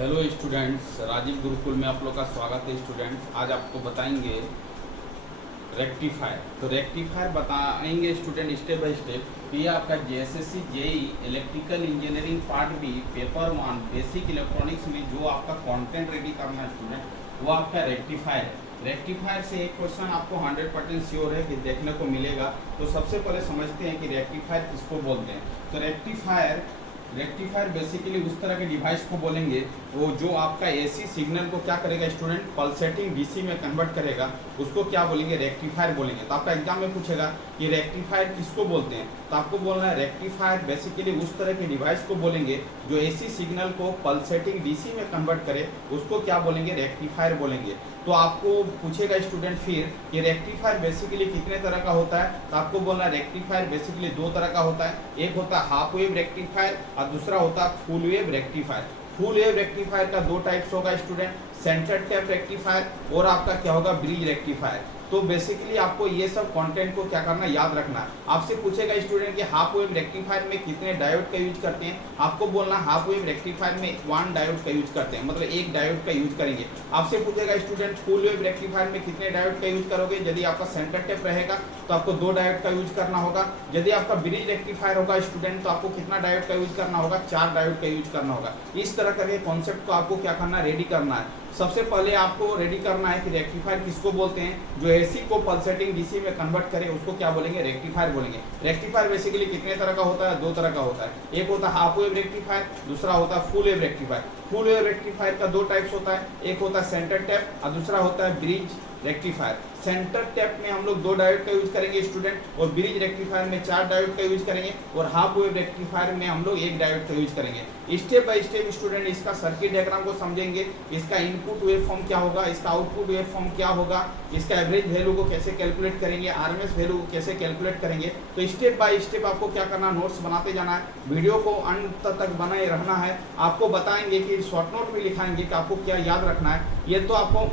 Hello students, Rajiv Gurukul में आप लोग का स्वागत है। स्टूडेंट्स, आज आपको बताएंगे रेक्टिफायर। तो रेक्टिफायर बताएंगे स्टूडेंट स्टेप बाय स्टेप। ये आपका JSSC JE electrical engineering part B paper 1 basic electronics में जो आपका कंटेंट रेडी करना है स्टूडेंट, वो आपका रेक्टिफायर है। रेक्टिफायर से एक क्वेश्चन आपको 100% श्योर है कि देखने को मिलेगा। तो सबसे पहले समझते हैं कि रेक्टिफायर किसको बोलते हैं। तो रेक्टिफायर बेसिकली उस तरह के डिवाइस को बोलेंगे वो जो आपका एसी सिग्नल को क्या करेगा स्टूडेंट, पल्सेटिंग डीसी में कन्वर्ट करेगा, उसको क्या बोलेंगे, रेक्टिफायर बोलेंगे। तो आपका एग्जाम में पूछेगा कि रेक्टिफायर किसको बोलते हैं, तो आपको बोलना है रेक्टिफायर बेसिकली उस तरह के डिवाइस को बोलेंगे जो एसी सिग्नल को पल्सेटिंग डीसी में कन्वर्ट करे, उसको क्या बोलेंगे, रेक्टिफायर बोलेंगे। तो आपको पूछेगा स्टूडेंट फिर कि रेक्टिफायर बेसिकली कितने तरह का होता है, तो आपको बोलना है रेक्टिफायर बेसिकली दो तरह का होता है। एक होता है हाफ वेव रेक्टिफायर और दूसरा होता है full wave rectifier. Full wave rectifier का दो टाइप्स होगा स्टूडेंट, सेंटर टैप रेक्टिफायर और आपका क्या होगा, ब्रिज रेक्टिफायर। तो बेसिकली आपको ये सब कंटेंट को क्या करना, याद रखना है। आपसे पूछेगा स्टूडेंट कि हाफ वेव रेक्टिफायर में कितने डायोड का यूज करते हैं, आपको बोलना हाफ वेव रेक्टिफायर में 1 डायोड का यूज करते हैं, मतलब एक डायोड का यूज करेंगे। आपसे पूछेगा स्टूडेंट फुल वेव रेक्टिफायर में कितने डायोड का यूज करोगे, यदि आपका सेंटर टेप रहेगा तो आपको 2 डायोड का यूज करना होगा। यदि आपका ब्रिज रेक्टिफायर होगा स्टूडेंट तो आपको कितना डायोड का यूज करना होगा, 4 डायोड का यूज करना होगा। इस तरह करके कॉन्सेप्ट को आपको क्या करना, रेडी करना है। सबसे पहले आपको रेडी करना है कि रेक्टिफायर किसको बोलते हैं, जो एसी को पल्सेटिंग डीसी में कन्वर्ट करे उसको क्या बोलेंगे, रेक्टिफायर बोलेंगे। रेक्टिफायर बेसिकली कितने तरह का होता है, 2 तरह का होता है। एक होता है हाफ वेव रेक्टिफायर, दूसरा होता है full wave rectifier. Full wave rectifier का 2 टाइप्स होता है, एक होता है सेंटर टैप और दूसरा होता है ब्रिज रेक्टिफायर। सेंटर टैप में हम लोग 2 डायोड का यूज करेंगे स्टूडेंट, और ब्रिज रेक्टिफायर में 4 डायोड का यूज करेंगे, और हाफ वेव रेक्टिफायर में हम लोग 1 डायोड का यूज करेंगे। स्टेप बाय स्टेप स्टूडेंट इसका सर्किट डायग्राम को समझेंगे, इसका इनपुट वेव फॉर्म क्या होगा, इसका आउटपुट वेव फॉर्म क्या होगा, इसका एवरेज वैल्यू को कैसे कैलकुलेट करेंगे, आरएमएस वैल्यू को कैसे कैलकुलेट करेंगे। तो स्टेप बाय स्टेप आपको क्या करना, नोट्स बनाते जाना है, वीडियो को अंत तक बनाए रहना है। आपको बताएंगे कि शॉर्ट नोट भी लिखाएंगे कि आपको क्या याद रखना है। ये तो आपको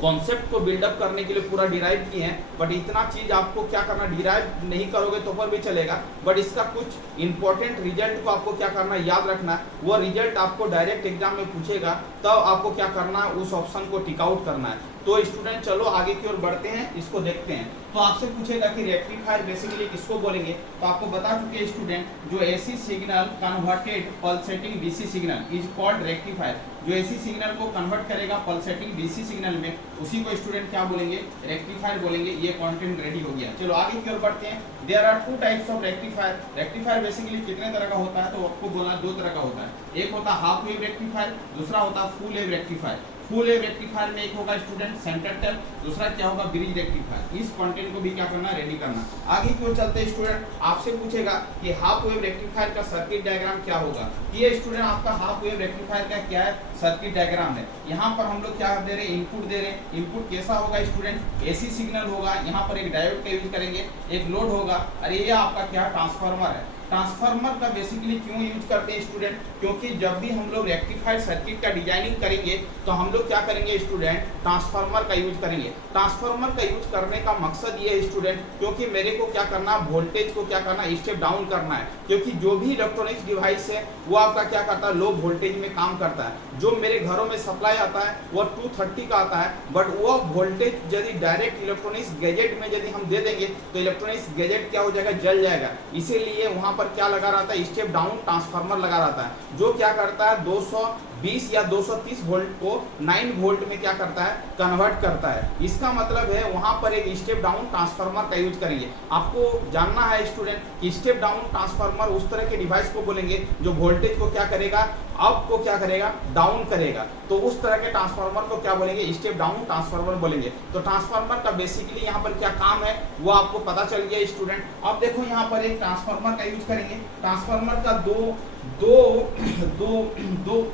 कॉन्सेप्ट को बिल्डअप करने के लिए पूरा डिराइव किए हैं, बट इतना चीज आपको क्या करना, डिराइव नहीं करोगे तो पर भी चलेगा, बट इसका कुछ इंपॉर्टेंट रिजल्ट को आपको क्या करना, याद रखना है। वो रिजल्ट आपको डायरेक्ट एग्जाम में पूछेगा, तब आपको क्या करना है, उस ऑप्शन को टिक आउट करना है। तो स्टूडेंट चलो आगे की ओर बढ़ते हैं, इसको देखते हैं। तो आपसे पूछेगा कि रेक्टिफायर बेसिकली किसको बोलेंगे, तो आपको बता चुके हैं स्टूडेंट, जो AC signal converted pulsating DC signal is called rectifier. जो एसी सिग्नल को कन्वर्ट करेगा पल्सेटिंग डीसी सिग्नल में, उसी को स्टूडेंट क्या बोलेंगे, रेक्टिफायर बोलेंगे। ये कंटेंट रेडी हो गया। चलो आगे की ओर बढ़ते हैं। There are 2 types of rectifier. Rectifier basically कितने तरह का होता है, तो आपको बोलना 2 तरह का होता है। एक होता है हाफ वेव रेक्टिफायर, दूसरा होता है full wave rectifier. Full wave rectifier में एक होगा स्टूडेंट सेंटर टैप, दूसरा क्या होगा, ब्रिज रेक्टिफायर। इस कंटेंट को भी क्या करना, रेडी करना। आगे की ओर चलते हैं स्टूडेंट, आपसे पूछेगा कि हाफ वेव रेक्टिफायर का सर्किट डायग्राम क्या होगा। ये स्टूडेंट आपका हाफ वेव रेक्टिफायर का क्या है, सर्किट डायग्राम है। यहाँ पर हम लोग क्या दे रहे हैं, इनपुट दे रहे हैं। इनपुट कैसा होगा स्टूडेंट, एसी सिग्नल होगा, यहाँ पर एक डायोड का यूज करेंगे, एक लोड होगा, और ये आपका क्या, ट्रांसफार्मर है। ट्रांसफार्मर का बेसिकली क्यों यूज करते हैं स्टूडेंट, क्योंकि जब भी हम लोग रेक्टिफायर सर्किट का डिजाइनिंग करेंगे तो हम लोग क्या करेंगे स्टूडेंट, ट्रांसफार्मर का यूज करेंगे। ट्रांसफार्मर का यूज करने का मकसद ये है स्टूडेंट, क्योंकि मेरे को क्या करना, वोल्टेज को क्या करना, स्टेप डाउन करना है। क्योंकि जो भी इलेक्ट्रॉनिक्स डिवाइस है वो आपका क्या करता है, लो वोल्टेज में काम करता है। जो मेरे घरों में सप्लाई आता है वो 230 का आता है, बट वो वोल्टेज यदि डायरेक्ट इलेक्ट्रॉनिक्स गैजेट में यदि हम दे देंगे तो इलेक्ट्रॉनिक्स गैजेट क्या हो जाएगा, जल जाएगा। इसीलिए वहां पर क्या लगा रहता है, स्टेप डाउन ट्रांसफार्मर लगा रहता है, जो क्या करता है 220 या 230 वोल्ट को 9 वोल्ट में क्या करता है, कन्वर्ट करता है। इसका मतलब है वहां पर एक स्टेप डाउन ट्रांसफार्मर का यूज करेंगे। आपको जानना है स्टूडेंट कि स्टेप डाउन ट्रांसफार्मर उस तरह के डिवाइस को बोलेंगे जो वोल्टेज को क्या करेगा, अप को क्या करेगा, डाउन करेगा। तो उस तरह के ट्रांसफार्मर को क्या बोलेंगे, स्टेप डाउन ट्रांसफार्मर बोलेंगे। तो ट्रांसफार्मर का बेसिकली यहाँ पर क्या काम है वो आपको पता चल गया स्टूडेंट। अब देखो यहाँ पर एक ट्रांसफार्मर का यूज करेंगे। ट्रांसफार्मर का दो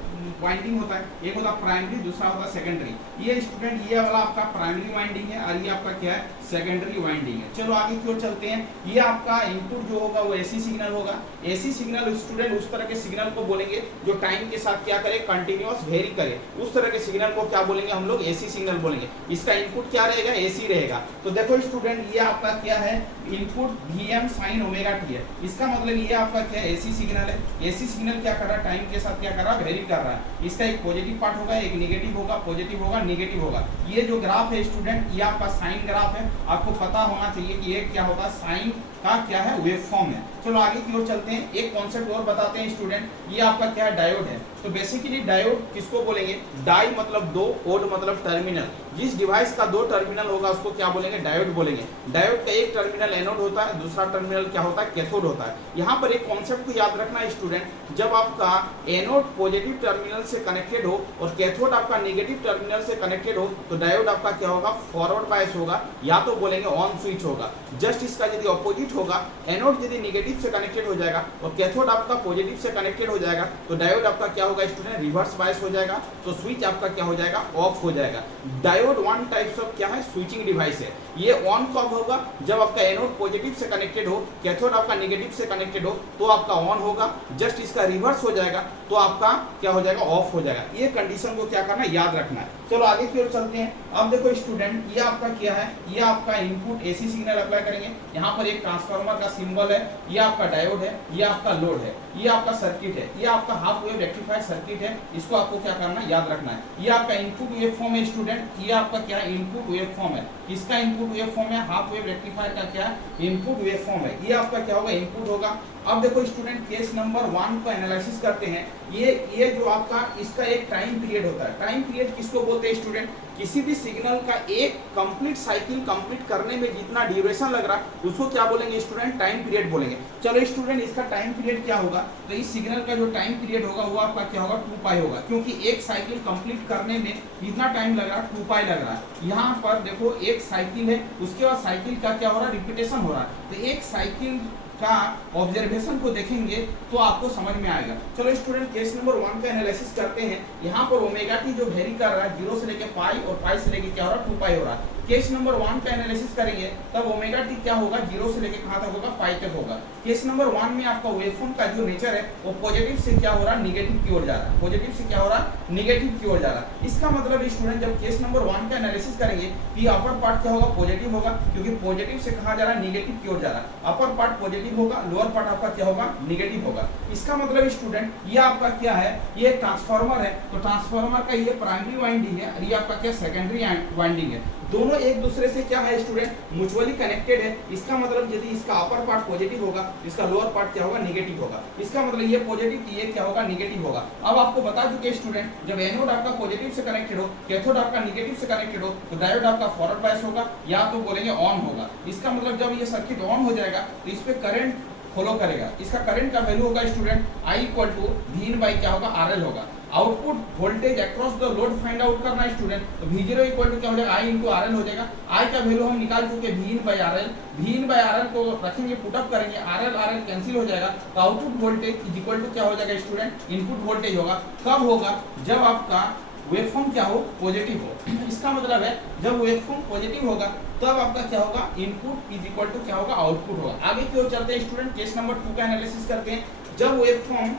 वाइंडिंग होता है, एक होता है प्राइमरी, दूसरा होता है सेकेंडरी। ये स्टूडेंट ये वाला आपका प्राइमरी वाइंडिंग है और ये आपका क्या है, सेकेंडरी वाइंडिंग है। चलो आगे की ओर चलते हैं। ये आपका इनपुट जो होगा वो एसी सिग्नल होगा। एसी सिग्नल स्टूडेंट उस तरह के सिग्नल को बोलेंगे जो टाइम के साथ क्या करे, कंटिन्यूअस वेरी करे। उस तरह के सिग्नल को क्या बोलेंगे हम लोग, एसी सिग्नल बोलेंगे। इसका इनपुट क्या रहेगा, एसी रहेगा। तो देखो स्टूडेंट ये आपका क्या है, input Vm sin omega T है। इसका मतलब ये आपका क्या है, एसी सिग्नल है। एसी सिग्नल क्या कर रहा है, टाइम के साथ क्या कर रहा है, वेरी कर रहा है। इसका एक पॉजिटिव पार्ट होगा, एक नेगेटिव होगा, पॉजिटिव होगा, नेगेटिव होगा। ये जो ग्राफ है स्टूडेंट, ये आपका साइन ग्राफ है। आपको पता होना चाहिए कि ये क्या होगा, साइन का क्या है, वेव फॉर्म है। चलो आगे की ओर चलते हैं, एक कॉन्सेप्ट और बताते हैं स्टूडेंट। ये आपका क्या है, डायोड है। तो बेसिकली डायोड किसको बोलेंगे, डाई मतलब दो, ओड मतलब टर्मिनल। जिस डिवाइस का दो टर्मिनल होगा उसको क्या बोलेंगे, डायोड बोलेंगे। डायोड का एक टर्मिनल एनोड होता है, दूसरा टर्मिनल क्या होता है, कैथोड होता है। यहाँ पर एक कॉन्सेप्ट को याद रखना है स्टूडेंट, जब आपका एनोड पॉजिटिव टर्मिनल से कनेक्टेड हो और कैथोड आपका नेगेटिव टर्मिनल से कनेक्टेड हो, तो डायोड आपका क्या होगा, फॉरवर्ड बायस होगा, या तो बोलेंगे ऑन स्विच होगा। जस्ट इसका यदि ऑपोजिट होगा, एनोड यदि नेगेटिव से कनेक्टेड हो जाएगा और कैथोड आपका पॉजिटिव से कनेक्टेड हो जाएगा, तो डायोड आपका क्या होगा स्टूडेंट, रिवर्स बायस हो जाएगा, तो स्विच आपका क्या हो जाएगा, ऑफ हो जाएगा। डायोड वन टाइप्स ऑफ क्या है, स्विचिंग डिवाइस है। ये ऑन कब होगा, जब आपका एनोड पॉजिटिव से कनेक्टेड हो, कैथोड आपका नेगेटिव से कनेक्टेड हो, तो आपका ऑन होगा। जस्ट इसका रिवर्स हो जाएगा तो आपका क्या हो जाएगा, ऑफ हो जाएगा। ये कंडीशन को क्या करना है, याद रखना है। चलो आगे की ओर चलते हैं। अब देखो स्टूडेंट, ये आपका क्या है, ये आपका इनपुट एसी सिग्नल अप्लाई करेंगे। यहाँ पर एक ट्रांसफार्मर का सिंबल है, ये आपका डायोड है, ये आपका लोड है, ये आपका सर्किट है, ये आपका हाफ वेव रेक्टिफायर सर्किट है। इसको आपको क्या करना है, याद रखना है। ये आपका इनपुट वेव फॉर्म है स्टूडेंट, ये आपका क्या है, इनपुट वेव फॉर्म है। इसका इनपुट वेव फॉर्म है, हाफ वेव रेक्टिफायर का क्या है, इनपुट वेव फॉर्म है। ये आपका क्या होगा, इनपुट होगा। अब देखो स्टूडेंट, केस नंबर 1 को एनालिसिस करते हैं। ये जो आपका इसका एक टाइम पीरियड होता है। टाइम पीरियड किसको बोलते हैं स्टूडेंट, किसी भी सिग्नल का एक कंप्लीट साइकिल कंप्लीट करने में जितना ड्यूरेशन लग रहा है उसको क्या बोलेंगे स्टूडेंट, टाइम पीरियड बोलेंगे। चलो स्टूडेंट, इसका टाइम पीरियड क्या होगा, तो इस सिग्नल का जो टाइम पीरियड होगा वो आपका क्या होगा, 2 पाई होगा, क्योंकि एक साइकिल कंप्लीट करने में जितना टाइम लग रहा है 2 पाई लग रहा है। यहाँ पर देखो एक साइकिल है, उसके बाद साइकिल का क्या हो रहा है, रिपीटेशन हो रहा है। तो एक साइकिल का ऑब्जर्वेशन को देखेंगे तो आपको समझ में आएगा। चलो स्टूडेंट, केस नंबर 1 का एनालिसिस करते हैं। यहाँ पर ओमेगा टी जो वेरी कर रहा है 0 से लेके पाई और पाई से लेके क्या हो रहा है, 2 पाई हो रहा है। केस नंबर 1 का एनालिसिस करेंगे तब ओमेगा टी क्या होगा, 0 से लेके कहाँ तक होगा, पाई तक होगा। केस नंबर 1 में आपका वेवफॉर्म का जो नेचर है वो पॉजिटिव से क्या हो रहा है, निगेटिव की ओर जा रहा है। पॉजिटिव से क्या हो रहा है, निगेटिव की ओर जा रहा है। इसका मतलब स्टूडेंट, जब केस नंबर 1 का एनालिसिस करेंगे कि अपर पार्ट क्या होगा, पॉजिटिव होगा, क्योंकि पॉजिटिव से कहाँ जा रहा है, निगेटिव की ओर जा रहा है। अपर पार्ट पॉजिटिव होगा, लोअर पार्ट आपका क्या होगा, निगेटिव होगा। इसका मतलब स्टूडेंट, ये आपका क्या है, ये ट्रांसफार्मर है। तो ट्रांसफार्मर का ये प्राइमरी वाइंडिंग है और ये आपका क्या, सेकेंडरी वाइंडिंग है। दोनों एक दूसरे से क्या है स्टूडेंट, म्यूचुअली कनेक्टेड है। इसका मतलब यदि इसका अपर पार्ट पॉजिटिव होगा, इसका लोअर पार्ट क्या होगा, निगेटिव होगा। इसका मतलब ये पॉजिटिव, ये क्या होगा, निगेटिव होगा। अब आपको बता चुके स्टूडेंट, जब एनोड आपका पॉजिटिव से कनेक्टेड हो, कैथोड आपका निगेटिव से कनेक्टेड हो, तो डायोड आपका फॉरवर्ड बायस होगा, या तो बोलेंगे ऑन होगा। इसका मतलब जब ये सर्किट ऑन हो जाएगा तो इस पे करंट फॉलो करेगा। इसका करंट का वैल्यू होगा student, I equal to V by क्या होगा, RL होगा। Output voltage across the load find out करना है स्टूडेंट, तो V0 इक्वल टू क्या हो जाएगा, I इंटू RL हो जाएगा। I का वैल्यू हम निकाल चुके V by RL। V by RL को रखेंगे, पुटअप करेंगे, RL कैंसिल हो जाएगा, तो output voltage is equal to क्या हो जाएगा स्टूडेंट, इनपुट वोल्टेज होगा। कब होगा, जब आपका वेवफॉर्म क्या हो, पॉजिटिव हो। इसका मतलब है जब वेवफॉर्म पॉजिटिव होगा तब आपका क्या होगा, इनपुट इज इक्वल टू क्या होगा, आउटपुट होगा। आगे की ओर चलते हैं स्टूडेंट, केस नंबर 2 का एनालिसिस करते हैं। जब वेवफॉर्म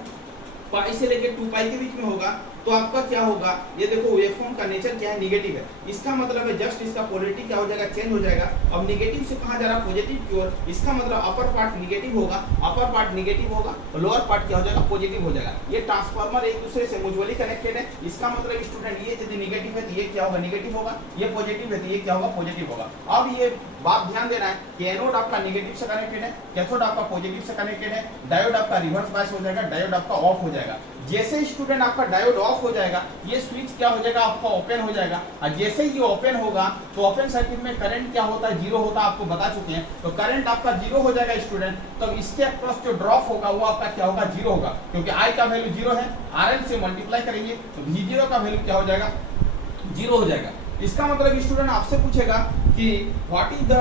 पाई से लेके 2 पाई के बीच में होगा तो आपका क्या होगा, ये देखो वेवफॉर्म का नेचर क्या है, निगेटिव है। इसका मतलब है जस्ट इसका पोलैरिटी क्या हो जाएगा, चेंज हो जाएगा। अब निगेटिव से कहाँ जा रहा है, पॉजिटिव की ओर। इसका मतलब अपर पार्ट निगेटिव होगा, अपर पार्ट निगेटिव होगा, लोअर पार्ट क्या हो जाएगा, पॉजिटिव हो जाएगा। ये ट्रांसफार्मर एक दूसरे से म्यूचुअली कनेक्टेड है। इसका मतलब स्टूडेंट, ये यदि निगेटिव है तो ये क्या होगा, निगेटिव होगा, ये पॉजिटिव है तो ये क्या होगा, पॉजिटिव होगा। अब ये बात ध्यान देना है कि एनोड आपका निगेटिव से कनेक्टेड है, कैथोड आपका पॉजिटिव से कनेक्टेड है। डायोड आपका रिवर्स बायस हो जाएगा, डायोड आपका ऑफ हो जाएगा। जैसे स्टूडेंट आपका डायोड ऑफ हो जाएगा, ये स्विच क्या हो जाएगा, आपका ओपन हो जाएगा। और जैसे ही ये ओपन होगा तो ओपन सर्किट में करंट क्या होता है, 0 होता है, आपको बता चुके हैं। तो करंट आपका 0 हो जाएगा स्टूडेंट, तो इसके अक्रॉस जो ड्रॉप होगा वो आपका क्या होगा, 0 होगा, क्योंकि I का वैल्यू 0 है। RL से मल्टीप्लाई करेंगे तो V0 का वैल्यू क्या हो जाएगा, 0 हो जाएगा। इसका मतलब स्टूडेंट आपसे पूछेगा कि what is the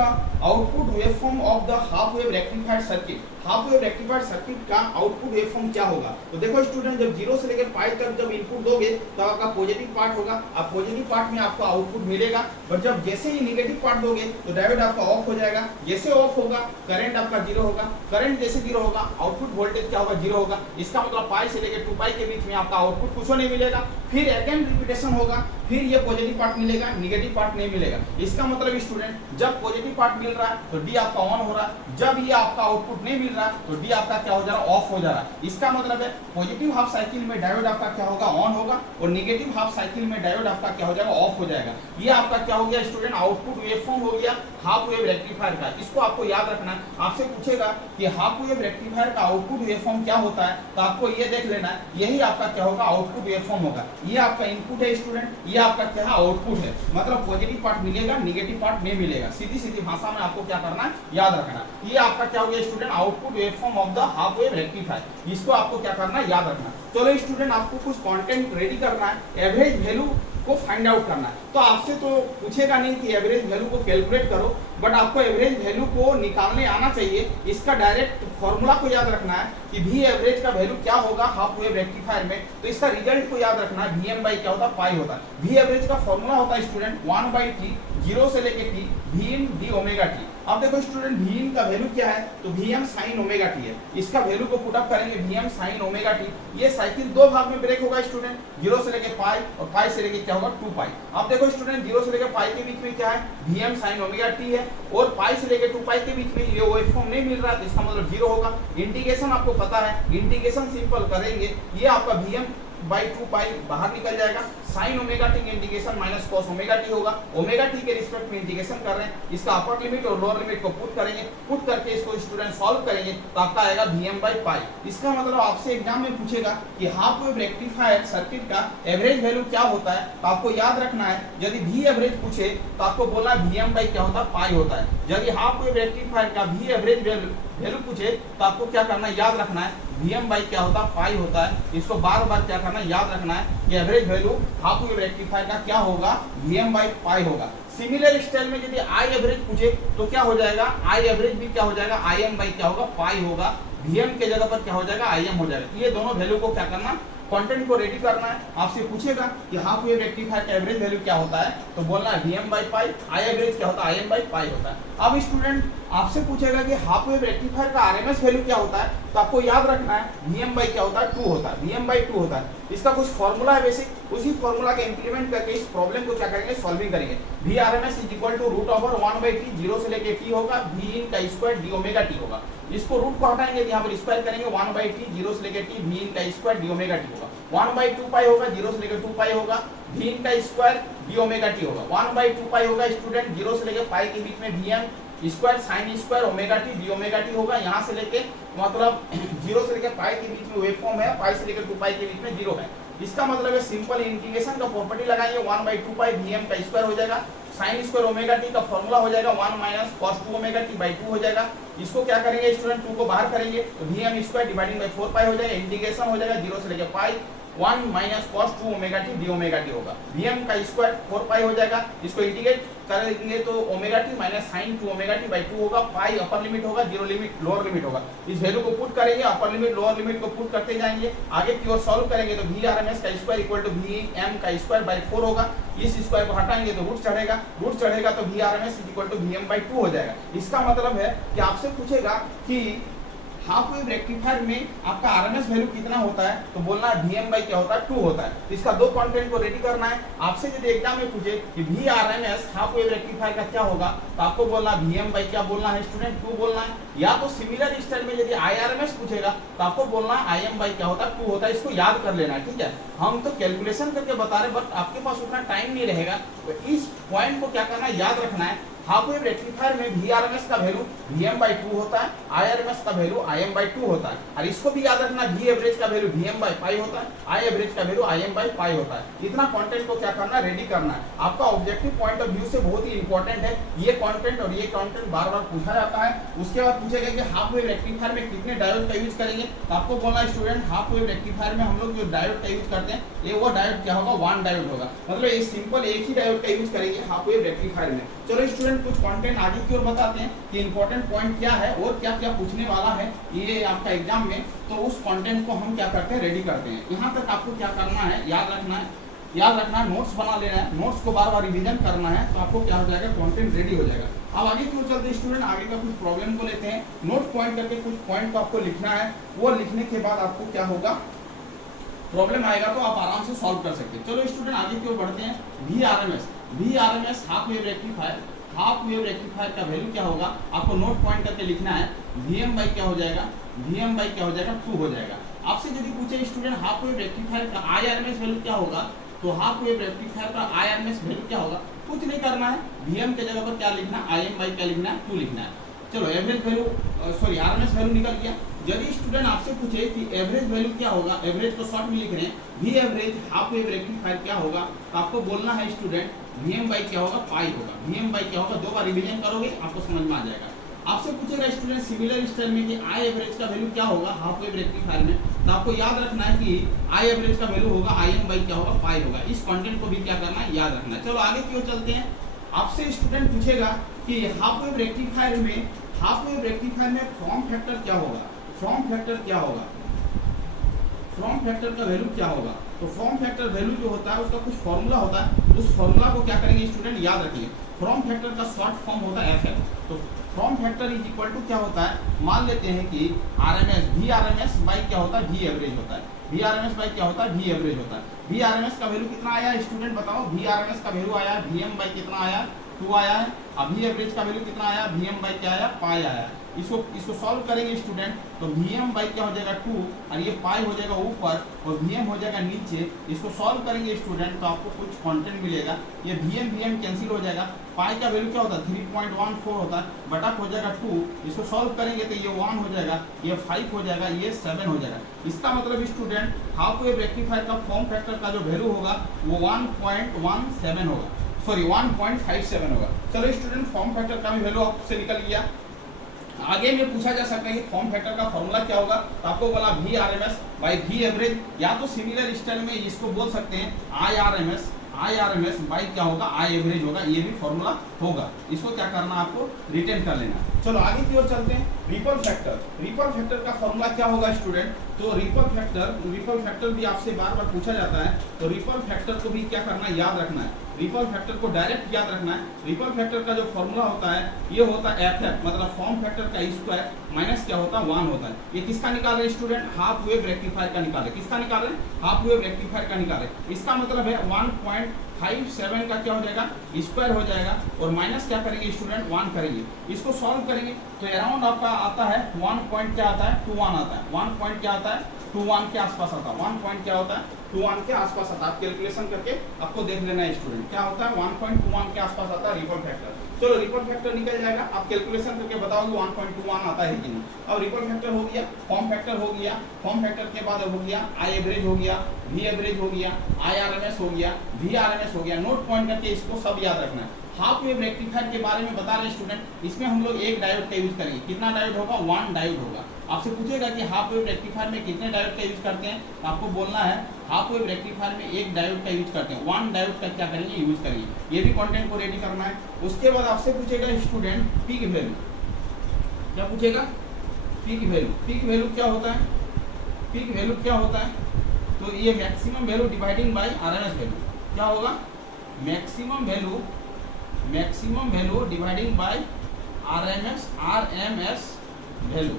output waveform of the half wave rectified circuit. Half wave rectified circuit का आउटपुट वेवफॉर्म क्या होगा, तो देखो स्टूडेंट, जब 0 से लेकर पाई तक जब इनपुट दोगे तो आपका पॉजिटिव पार्ट होगा। अब पॉजिटिव पार्ट में आपको आउटपुट मिलेगा, पर जब जैसे ही निगेटिव पार्ट दोगे तो डायोड आपका ऑफ हो जाएगा। जैसे ऑफ होगा करंट आपका 0 होगा, करंट जैसे 0 होगा आउटपुट वोल्टेज क्या होगा, 0 होगा। इसका मतलब पाई से लेकर 2 पाई के बीच में आपका आउटपुट कुछ नहीं मिलेगा। फिर अगेन रिपीटेशन होगा, फिर ये पॉजिटिव पार्ट मिलेगा, निगेटिव पार्ट नहीं मिलेगा। इसका मतलब स्टूडेंट जब पॉजिटिव पार्ट मिल रहा है तो डी आपका ऑन हो रहा है, जब ये आपका आउटपुट नहीं मिल रहा तो डी आपका क्या हो जा रहा है, ऑफ हो जा रहा है। इसका मतलब है पॉजिटिव हाफ साइकिल में डायोड आपका क्या होगा, ऑन होगा, और नेगेटिव हाफ साइकिल में डायोड आपका क्या हो जाएगा, ऑफ हो जाएगा। ये आपका क्या हो गया स्टूडेंट, आउटपुट वेवफॉर्म हो गया हाफ वेव रेक्टिफायर का। इसको आपको याद रखना है। आपसे पूछेगा कि हाफ वेव रेक्टिफायर का आउटपुट वेवफॉर्म क्या होता है, तो आपको ये देख लेना है, यही आपका क्या होगा, आउटपुट वेवफॉर्म होगा। ये आपका इनपुट है स्टूडेंट, ये आपका क्या है, आउटपुट है। मतलब पॉजिटिव पार्ट मिलेगा, नेगेटिव पार्ट नहीं मिलेगा। सीधी सीधी भाषा में आपको क्या करना है, याद रखना है। ये आपका क्या हो गया student, output waveform of the half wave rectifier. इसको आपको क्या करना है, याद रखना। चलो स्टूडेंट आपको कुछ कंटेंट रेडी करना है, एवरेज वैल्यू को फाइंड आउट करना है। तो आपसे तो पूछेगा नहीं कि एवरेज वैल्यू को कैलकुलेट करो, बट आपको एवरेज वैल्यू को निकालने आना चाहिए। इसका डायरेक्ट फॉर्मूला को याद रखना है कि वी एवरेज का वैल्यू क्या होगा हाफ वेव रेक्टिफायर में। तो इसका रिजल्ट को याद रखना है, वी एम बाई क्या होता है, पाई होता है। वी एवरेज का फॉर्मूला होता है स्टूडेंट 1/t, 0 से लेके t, V in D omega T. अब देखो स्टूडेंट वी इन का वैल्यू क्या है, तो V M sine omega T है। इसका वैल्यू को पुट अप करेंगे V M sine omega T. ये साइकिल दो भाग में ब्रेक होगा स्टूडेंट, 0 से लेके पाई और पाई से लेके क्या होगा, 2 पाई। अब देखो स्टूडेंट 0 से लेके पाई के बीच में क्या है, V M sine omega T है, और पाई से लेके 2 पाई के बीच में ये वेवफॉर्म नहीं मिल रहा है, तो इसका मतलब 0 होगा। इंटीग्रेशन आपको पता है, इंटीग्रेशन सिंपल करेंगे, ये आपका वी एम बाई 2 पाई बाहर निकल जाएगा। Sign omega T integration minus cos omega T होगा। ओमेगा टी के रिस्पेक्ट में इंटीग्रेशन कर रहे हैं, इसका अपर लिमिट और लोअर लिमिट को पुट करेंगे, पुट करके इसको स्टूडेंट सॉल्व करेंगे तो आपका आएगा वी एम बाई पाई। इसका मतलब आपसे एग्जाम में पूछेगा कि हाफ वेव रेक्टिफायर सर्किट का एवरेज वैल्यू क्या होता है, तो आपको याद रखना है, यदि वी एवरेज पूछे तो आपको बोलना वी एम बाई क्या होता है, पाई होता है। यदि हाफ वेव रेक्टिफायर का वी एवरेज वैल्यू पूछे तो आपको क्या करना है, याद रखना है, वी एम बाई क्या होता है, पाई होता है। इसको बार बार क्या करना है, याद रखना है कि average value half wave rectifier का क्या होगा, वी एम बाई पाई होगा। सिमिलर स्टाइल में यदि आई एवरेज पूछे तो क्या हो जाएगा, आई एवरेज भी क्या हो जाएगा, आई एम बाई क्या होगा, पाई होगा। वी एम के जगह पर क्या हो जाएगा, आई एम हो जाएगा। ये दोनों वैल्यू को क्या करना, कंटेंट को रेडी करना है। आपसे पूछेगा कि हाफ वेव रेक्टिफायर का एवरेज वैल्यू क्या होता है, तो बोलना है V M by pi. I average क्या होता है, आई एम बाई पाई होता है। अब स्टूडेंट आपसे पूछेगा कि हाफ वेव रेक्टिफायर का आरएमएस वैल्यू क्या होता है, तो आपको याद रखना है वी एम बाई क्या होता है, 2 होता है, वी एम बाई 2 होता है। इसका कुछ फॉर्मूला है बेसिक, उसी फॉर्मूला का इंप्लीमेंट करके इस प्रॉब्लम को क्या करेंगे, सॉल्विंग करेंगे। V R M S is equal to root over 1/t, 0 से लेके t होगा, वी इन का स्क्वायर डी ओमेगा टी होगा। इसको रूट को हटाएंगे, यहाँ पर स्क्वायर करेंगे, 1/t, 0 से लेके t, वी इन का स्क्वायर डी ओमेगा टी होगा। 1/2 पाई होगा, 0 से लेके 2 पाई होगा, वी इन का स्क्वायर डी ओमेगा टी होगा। 1/2 पाई होगा स्टूडेंट, 0 से लेके पाई के बीच में V M square sine square omega T D omega T होगा। यहाँ से लेके मतलब 0 से लेके पाई के बीच में वेवफॉर्म है, पाई से लेकर 2 पाई के बीच में 0 है। इसका मतलब है सिंपल इंटीग्रेशन का प्रॉपर्टी लगाएंगे, 1/2 पाई वी एम का स्क्वायर हो जाएगा, साइन स्क्वायर ओमेगा टी का फॉर्मूला हो जाएगा 1 minus cos 2 omega T by 2 हो जाएगा। इसको क्या करेंगे स्टूडेंट, 2 को बाहर करेंगे तो V M square dividing by 4 pi हो जाएगा। इंटीग्रेशन हो जाएगा 0 से लेके pi 1 minus cos 2 omega T D omega T होगा। वी एम का स्क्वायर 4 पाई हो जाएगा। इसको इंटीग्रेट करेंगे तो omega T minus sine 2 omega T by 2 होगा। पाई अपर लिमिट होगा, 0 लिमिट लोअर लिमिट होगा। इस वैल्यू को पुट करेंगे, अपर लिमिट लोअर लिमिट को पुट करते जाएंगे, आगे की ओर सॉल्व करेंगे तो वी आर एम एस का square equal to V M का स्क्वायर बाई 4 होगा। इस स्क्वायर को हटाएंगे तो रूट चढ़ेगा, रूट चढ़ेगा तो V R M S equal to V M by 2 हो जाएगा। इसका मतलब है कि आपसे पूछेगा कि हाफ वेव रेक्टिफायर में आपका आरएमएस वैल्यू कितना होता है, तो बोलना है वी एम बाई क्या होता है, 2 होता है। तो इसका दो कंटेंट को रेडी करना है। आपसे यदि एग्जाम में पूछे कि V RMS half wave rectifier का क्या होगा, तो आपको बोलना वी एम बाई क्या बोलना है स्टूडेंट, 2 बोलना है। या तो सिमिलर स्टाइल में यदि आई आरएमएस पूछेगा तो आपको बोलना है आई एम बाई क्या होता है, 2 होता है। इसको याद कर लेना है, ठीक है। हम तो कैलकुलेशन करके बता रहे, बट आपके पास उतना टाइम नहीं रहेगा, तो इस पॉइंट को क्या करना है, याद रखना है। हाफ वेव रेक्टिफायर में वी आर एम एस का वैल्यू वी एम बाई 2 होता है, आई आर एम एस का वैल्यू आई एम बाई 2 होता है। और इसको भी याद रखना, वी एवरेज का value V M by pi होता है, आई एवरेज का value I M by pi होता है। इतना कंटेंट को क्या करना है, रेडी करना है। आपका ऑब्जेक्टिव पॉइंट ऑफ व्यू से बहुत ही इंपॉर्टेंट है ये कंटेंट, और ये कंटेंट बार बार पूछा जाता है। उसके बाद पूछेगा कि हाफ वेव रेक्टिफायर में कितने डायोड का यूज करेंगे, तो आपको बोलना स्टूडेंट हाफ वेव रेक्टिफायर में हम लोग जो डायोड का यूज करते हैं, ये वो डायोड क्या होगा, 1 डायोड होगा। मतलब ये सिंपल एक ही डायोड का यूज करेंगे हाफ वेव रेक्टिफायर में। चलो स्टूडेंट कुछ कंटेंट आगे की ओर बताते हैं कि इंपॉर्टेंट पॉइंट क्या है और क्या क्या पूछने वाला है ये आपका एग्जाम में। तो उस कंटेंट को हम क्या करते हैं, रेडी करते हैं। यहाँ तक आपको क्या करना है, याद रखना है, नोट्स बना लेना है, नोट्स को बार बार रिवीजन करना है, तो आपको क्या हो जाएगा, कंटेंट रेडी हो जाएगा। अब आगे क्यों चलते हैं स्टूडेंट, आगे का कुछ प्रॉब्लम को लेते हैं। नोट पॉइंट करके कुछ पॉइंट को आपको लिखना है, वो लिखने के बाद आपको क्या होगा, प्रॉब्लम आएगा तो आप आराम से सॉल्व कर सकते हैं। चलो स्टूडेंट आगे की ओर बढ़ते हैं। V R M S half wave rectifier, half wave rectifier का वैल्यू क्या होगा, आपको नोट पॉइंट करके लिखना है। Vm बाई क्या हो जाएगा, Vm बाई क्या हो जाएगा 2 हो जाएगा। आपसे यदि पूछे स्टूडेंट हाफ वेव रेक्टिफायर का IRMS वैल्यू क्या होगा, तो हाफ वेव रेक्टिफायर का IRMS वैल्यू क्या होगा, कुछ नहीं करना है, Vm के जगह पर क्या लिखना है, Im बाई क्या लिखना है 2 लिखना है। चलो average value sorry RMS value निकल गया। यदि स्टूडेंट आपसे पूछे कि एवरेज वैल्यू क्या होगा, एवरेज को शॉर्ट में लिख रहे हैं, V average half wave rectifier क्या होगा, तो आपको बोलना है स्टूडेंट Vm बाई क्या होगा, पाई होगा। Vm बाई क्या होगा, 2 बार रिवीजन करोगे आपको समझ में आ जाएगा। आपसे पूछेगा स्टूडेंट सिमिलर स्टाइल में कि आई एवरेज का वैल्यू क्या होगा हाफ वेव रेक्टिफायर में, तो आपको याद रखना है कि आई एवरेज का वैल्यू होगा Im बाई क्या होगा, पाई होगा। इस कंटेंट को भी क्या करना है, याद रखना है। चलो आगे की ओर चलते हैं। आपसे स्टूडेंट पूछेगा कि हाफ वेव रेक्टिफायर में फॉर्म फैक्टर क्या होगा, फॉर्म फैक्टर क्या होगा, फॉर्म फैक्टर का वैल्यू क्या होगा। तो फॉर्म फैक्टर वैल्यू जो होता है उसका कुछ फॉर्मूला होता है, उस फॉर्मूला को क्या करेंगे स्टूडेंट, याद रखिए। फॉर्म फैक्टर का शॉर्ट फॉर्म होता है FF। तो form factor is equal to क्या होता है, मान लेते हैं कि VRMS बाई क्या होता है, V एवरेज होता है। VRMS बाई क्या होता है, V एवरेज होता है। VRMS का वैल्यू कितना आया स्टूडेंट बताओ, VRMS का वैल्यू आया Vm बाई कितना आया, 2 आया है। अब V एवरेज का वैल्यू कितना आया, Vm बाई क्या आया, पाई आया। इसको सॉल्व करेंगे स्टूडेंट, तो Vm बाई क्या हो जाएगा 2 और ये पाई हो जाएगा ऊपर और Vm हो जाएगा नीचे। इसको सॉल्व करेंगे स्टूडेंट तो आपको कुछ कंटेंट मिलेगा, ये Vm कैंसिल हो जाएगा। पाई का वैल्यू क्या होता है 3.14 होता है, बटा हो जाएगा 2। इसको सॉल्व करेंगे तो ये 1 हो जाएगा, ये 5 हो जाएगा, ये 7 हो जाएगा। इसका मतलब स्टूडेंट हाफ वेव रेक्टिफायर का फॉर्म फैक्टर का जो वैल्यू होगा वो 1.17 होगा, सॉरी 1.57 होगा। चलो स्टूडेंट फॉर्म फैक्टर का भी वैल्यू आपसे निकल गया। आगे में पूछा जा सकता है कि फॉर्म फैक्टर का फॉर्मूला क्या होगा, तो आपको बोला VRMS बाई V एवरेज, या तो सिमिलर स्टाइल में इसको बोल सकते हैं IRMS बाई क्या होगा, I एवरेज होगा, ये भी फॉर्मूला होगा। इसको क्या करना आपको रिटेन कर लेना। चलो आगे की ओर चलते हैं। रिपल फैक्टर का फॉर्मूला क्या होगा स्टूडेंट, तो रिपल फैक्टर भी आपसे बार बार पूछा जाता है, तो रिपल फैक्टर को भी क्या करना है, याद रखना है। रिपल फैक्टर को डायरेक्ट याद रखना है। रिपल फैक्टर का जो फॉर्मूला होता है ये होता है FF, मतलब फॉर्म फैक्टर का स्क्वायर माइनस क्या होता है 1 होता है। ये किसका निकाल रहे स्टूडेंट, हाफ वेव रेक्टिफायर का निकाल रहे। किसका निकाल रहे, हाफ वेव रेक्टिफायर का निकाल रहे। इसका मतलब है 1.57 का क्या हो जाएगा, स्क्वायर हो जाएगा और माइनस क्या करेंगे स्टूडेंट 1 करेंगे। इसको सॉल्व करेंगे तो अराउंड आपका आता है 1 पॉइंट क्या आता है 21 आता है। 1 पॉइंट क्या आता है 21 के आसपास आता है। 1 पॉइंट क्या होता है 21 के आसपास आता है। आप कैलकुलेशन करके आपको देख लेना है स्टूडेंट, क्या होता है 1.21 के आसपास आता है रिपल फैक्टर। चलो रिपल फैक्टर निकल जाएगा, आप कैलकुलेशन करके बताओगे 1.21 आता है कि नहीं। अब रिपल फैक्टर हो गया, फॉर्म फैक्टर हो गया, फॉर्म फैक्टर के बाद हो गया आई एवरेज हो गया, V एवरेज हो गया, IRMS हो गया, VRMS हो गया। नोट पॉइंट करके इसको सब याद रखना है। हाफ वेव रेक्टिफायर के बारे में बता रहे स्टूडेंट, इसमें हम लोग एक डायोड का यूज करेंगे। कितना डायोड होगा, 1 डायोड होगा। आपसे पूछेगा कि हाफ वेव रेक्टिफायर में कितने डायोड का यूज करते हैं, आपको बोलना है हाफ वेव रेक्टिफायर में एक डायोड का यूज करते हैं। 1 डायोड का क्या करेंगे, यूज करेंगे। ये भी कंटेंट को रेडी करना है। उसके बाद आपसे पूछेगा स्टूडेंट पीक वैल्यू, क्या पूछेगा, पीक वैल्यू। पीक वैल्यू क्या होता है, पीक वैल्यू क्या होता है, तो ये maximum value dividing by RMS value. क्या होगा, maximum value dividing by RMS value,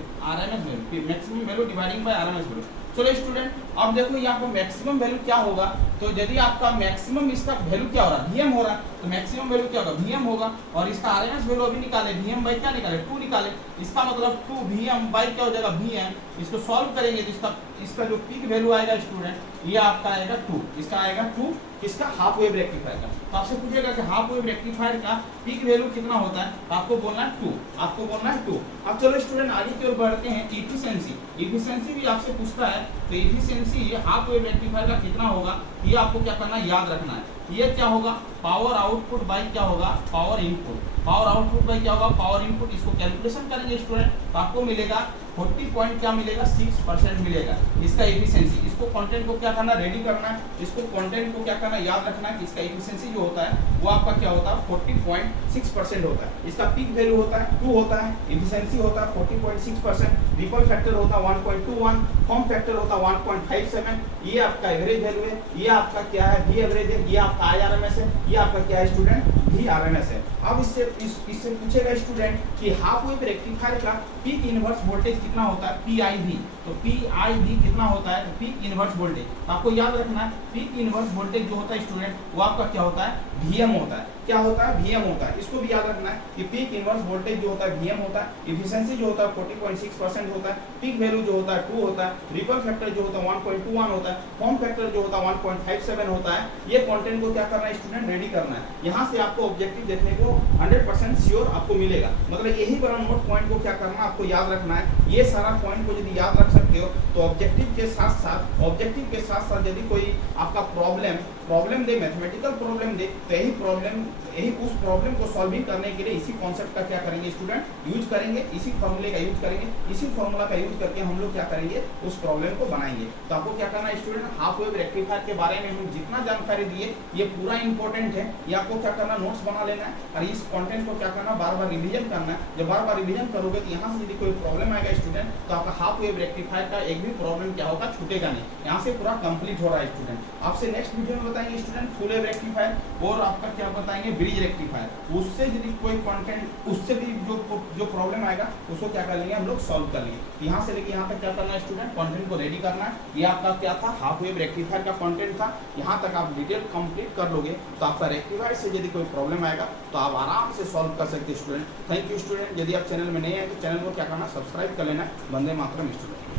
maximum value dividing by RMS value. चलो स्टूडेंट अब देखो यहाँ पर मैक्सिमम वैल्यू क्या होगा, तो यदि आपका मैक्सिमम इसका वैल्यू क्या हो रहा है Vm हो रहा है, तो मैक्सिमम वैल्यू क्या होगा Vm होगा। और इसका RMS वैल्यू अभी निकाले, Vm बाई क्या निकाले 2 निकाले। इसका मतलब 2 Vm बाई क्या हो जाएगा Vm। इसको सॉल्व करेंगे तो इसका जो पीक वैल्यू आएगा स्टूडेंट ये आपका आएगा 2। इसका आएगा 2 किसका, हाफ वेव रेक्टिफायर का। तो आपसे पूछेगा कि हाफ वेव रेक्टिफायर का पीक वैल्यू कितना होता है, तो आपको बोलना है 2, आपको बोलना है 2। अब चलो स्टूडेंट आगे की ओर बढ़ते हैं। इफिशिएंसी भी आपसे पूछता है, तो इफिशिएंसी हाफ वेव रेक्टिफायर का कितना होगा, ये आपको क्या करना है, याद रखना है। ये क्या होगा, पावर आउटपुट बाई क्या होगा, power input. Power output by क्या होगा, पावर इनपुट। इसको कैलकुलेशन करेंगे स्टूडेंट तो आपको मिलेगा 40 पॉइंट क्या मिलेगा 6% मिलेगा इसका एफिशिएंसी। इसको कंटेंट को क्या करना, रेडी करना है। इसको कंटेंट को क्या करना, याद रखना है कि इसका एफिशिएंसी जो होता है वो आपका क्या होता है 40.6% होता है। इसका पीक वैल्यू होता है 2 होता है, एफिशिएंसी होता है 40.6%, रिपल फैक्टर होता है 1.21, फॉर्म फैक्टर होता है 1.57। ये आपका एवरेज वैल्यू है, ये आपका क्या है V एवरेज है, ये आपका IRMS है, ये आपका क्या है स्टूडेंट VRMS है। अब इससे पूछेगा स्टूडेंट कि हाफ वेव रेक्टिफायर का पीक इनवर्स वोल्टेज कितना होता है, PIV। तो PIV कितना होता है, पीक इनवर्स वोल्टेज। आपको याद रखना है पीक इनवर्स वोल्टेज जो होता है स्टूडेंट वो आपका क्या होता है, VM होता है। क्या होता है, VM होता है। इसको भी याद रखना है कि पीक इनवर्स वोल्टेज जो होता है VM होता है, एफिशिएंसी जो होता है 40.6% होता है, पीक वैल्यू जो होता है 2 होता है, रिपल फैक्टर जो होता है 1.21 होता है, फॉर्म फैक्टर जो होता है 1.57 होता है। ये कंटेंट को क्या करना है स्टूडेंट, रेडी करना है। यहाँ से आपको ऑब्जेक्टिव देखने को 100% श्योर आपको मिलेगा। मतलब यही बड़ा नोट पॉइंट को क्या करना आपको याद रखना है। ये सारा पॉइंट को यदि याद रख सकते हो तो ऑब्जेक्टिव के साथ साथ यदि कोई आपका प्रॉब्लम दे, मैथमेटिकल प्रॉब्लम दे, तो यही उस प्रॉब्लम को सॉल्विंग करने के लिए इसी कॉन्सेप्ट का क्या करेंगे स्टूडेंट, यूज करेंगे, इसी फॉर्मूले का यूज करेंगे। इसी फॉर्मूला का यूज करके हम लोग क्या करेंगे, उस प्रॉब्लम को बनाएंगे। तो आपको क्या करना है स्टूडेंट, हाफ वेव रेक्टिफायर के बारे में हम जितना जानकारी दिए ये पूरा इंपॉर्टेंट है। ये आपको क्या करना, नोट्स बना लेना है और इस कंटेंट को क्या करना, बार बार रिवीजन करना है। जब बार बार रिवीजन करोगे तो यहाँ से यदि कोई प्रॉब्लम आएगा स्टूडेंट तो आपका हाफ वेव रेक्टिफायर का एक भी प्रॉब्लम क्या होगा, छूटेगा नहीं। यहाँ से पूरा कंप्लीट हो रहा है स्टूडेंट। आपसे नेक्स्ट वीडियो में बताएंगे स्टूडेंट फुल वेव रेक्टिफायर और आपका क्या बताएंगे, ब्रिज रेक्टिफायर। उससे यदि कोई कंटेंट, उससे भी जो प्रॉब्लम आएगा उसको क्या कर लेंगे हम लोग, सॉल्व कर लेंगे। यहाँ से लेके यहाँ तक क्या करना है स्टूडेंट, कंटेंट को रेडी करना है। ये आपका क्या था, हाफ वेव रेक्टिफायर का कंटेंट था। यहाँ तक आप डिटेल कंप्लीट कर लोगे तो आपका रेक्टिफायर से यदि कोई प्रॉब्लम आएगा तो आप आराम से सॉल्व कर सकते हैं स्टूडेंट। Thank you student. यदि आप चैनल में नए हैं तो चैनल को क्या करना, सब्सक्राइब कर लेना। वंदे मातरम स्टूडेंट।